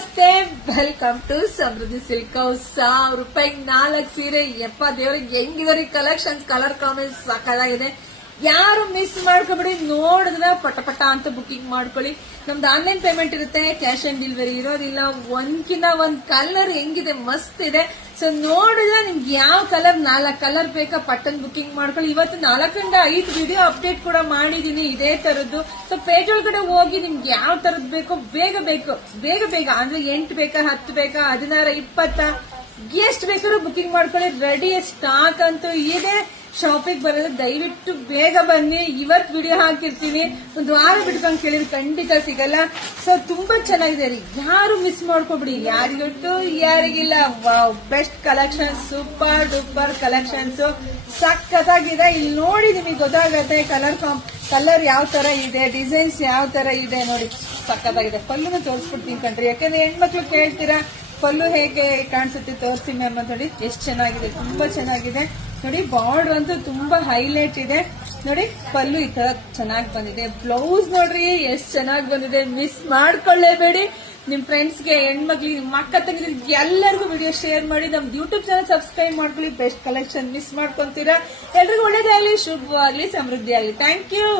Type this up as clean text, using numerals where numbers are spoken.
ನಮಸ್ತೆ, welcome to Samruddhi silk house. 1000 ರೂಪಾಯಿಗೆ 4 ಸೀರೆ. ಯಪ್ಪ ದೇವ್ರಿಗೆ ಹೆಂಗಿದಾರೆ ಕಲೆಕ್ಷನ್ಸ್, ಕಲರ್ ಕಾಂಬಿನೇಷನ್ ಸಾಕಾಗಿದೆ. ಯಾರು ಮಿಸ್ ಮಾಡ್ಕೊಬೇಡಿ, ನೋಡಿದ್ರೆ ಪಟ ಅಂತ ಬುಕಿಂಗ್ ಮಾಡ್ಕೊಳ್ಳಿ. ನಮ್ದು ಆನ್ಲೈನ್ ಪೇಮೆಂಟ್ ಇರುತ್ತೆ, ಕ್ಯಾಶ್ ಆನ್ ಡೆಲಿವರಿ ಇರೋದಿಲ್ಲ. ಒಂದ್ಕಿನ್ನ ಒಂದ್ ಕಲರ್ ಹೆಂಗಿದೆ, ಮಸ್ತ್ ಇದೆ. ಸೊ ನೋಡಿದ್ರೆ ನಿಮ್ಗೆ ಯಾವ ಕಲರ್, 4 ಕಲರ್ ಬೇಕಾ, ಪಟ್ಟನ್ ಬುಕಿಂಗ್ ಮಾಡ್ಕೊಳ್ಳಿ. ಇವತ್ತು 4 ರಿಂದ 5 ವಿಡಿಯೋ ಅಪ್ಡೇಟ್ ಕೂಡ ಮಾಡಿದೀನಿ ಇದೇ ತರದ್ದು. ಸೊ ಪೇಜ್ ಒಳಗಡೆ ಹೋಗಿ ನಿಮ್ಗೆ ಯಾವ ತರದ್ ಬೇಕೋ ಬೇಗ ಅಂದ್ರೆ 8 ಬೇಕಾ, 10 ಬೇಕಾ, 16, 20 ಎಷ್ಟು ಬೇಕಾದ್ರೂ ಬುಕಿಂಗ್ ಮಾಡ್ಕೊಳ್ಳಿ. ರೆಡಿ ಸ್ಟಾಕ್ ಅಂತೂ ಇದೆ. ಶಾಪಿಂಗ್ ಬರೋದು ದಯವಿಟ್ಟು ಬೇಗ ಬನ್ನಿ. ಇವತ್ತು ವಿಡಿಯೋ ಹಾಕಿರ್ತೀನಿ, ಒಂದು ವಾರ ಬಿಟ್ಕೊಂಡು ಕೇಳಿದ್ರೆ ಖಂಡಿತ ಸಿಗಲ್ಲ. ಸೊ ತುಂಬಾ ಚೆನ್ನಾಗಿದೆ ರೀ, ಯಾರು ಮಿಸ್ ಮಾಡ್ಕೊಬಿಡಿ. ಯಾರಿಗೊಟ್ಟು ಯಾರಿಗಿಲ್ಲ. Wow, best collection, super duper collections, ಸಖತ್ತಾಗಿದೆ. ಇಲ್ಲಿ ನೋಡಿ ನಿಮಗೆ ಗೊತ್ತಾಗತ್ತೆ ಕಲರ್ ಯಾವ ತರ ಇದೆ, ಡಿಸೈನ್ಸ್ ಯಾವ ತರ ಇದೆ ನೋಡಿ, ಸಖತ್ತಾಗಿದೆ. ಪಲ್ಲುನ ತೋರಿಸ್ಬಿಡ್ತೀನಿ ಕಣ್ರಿ, ಯಾಕಂದ್ರೆ ಹೆಣ್ಮಕ್ಳು ಕೇಳ್ತೀರಾ ಪಲ್ಲು ಹೇಗೆ ಕಾಣಿಸುತ್ತೆ ತೋರಿಸಿ ಮ್ಯಾಮ್ ಅಂತ. ನೋಡಿ ಎಷ್ಟು ಚೆನ್ನಾಗಿದೆ, ತುಂಬಾ ಚೆನ್ನಾಗಿದೆ ನೋಡಿ. ಬಾರ್ಡರ್ ಅಂತೂ ತುಂಬಾ ಹೈಲೈಟ್ ಇದೆ ನೋಡಿ. ಪಲ್ಲು ಈ ತರ ಚೆನ್ನಾಗಿ ಬಂದಿದೆ. ಬ್ಲೌಸ್ ನೋಡ್ರಿ ಎಷ್ಟು ಚೆನ್ನಾಗಿ ಬಂದಿದೆ. ಮಿಸ್ ಮಾಡ್ಕೊಳ್ಳೇಬೇಡಿ. ನಿಮ್ ಫ್ರೆಂಡ್ಸ್ಗೆ, ಹೆಣ್ಮಕ್ಳಿಗೆ, ನಿಮ್ಮ ಅಕ್ಕ ತಂಗಿದ್ರಿಗೆ ಎಲ್ಲರಿಗೂ ವಿಡಿಯೋ ಶೇರ್ ಮಾಡಿ. ನಮ್ದು ಯೂಟ್ಯೂಬ್ ಚಾನಲ್ ಸಬ್ಸ್ಕ್ರೈಬ್ ಮಾಡ್ಕೊಳ್ಳಿ. ಬೆಸ್ಟ್ ಕಲೆಕ್ಷನ್ ಮಿಸ್ ಮಾಡ್ಕೊಂತೀರಾ. ಎಲ್ರಿಗೂ ಒಳ್ಳೇದಾಗ್ಲಿ, ಶುಭವಾಗ್ಲಿ, ಸಮೃದ್ಧಿ ಆಗ್ಲಿ. Thank you.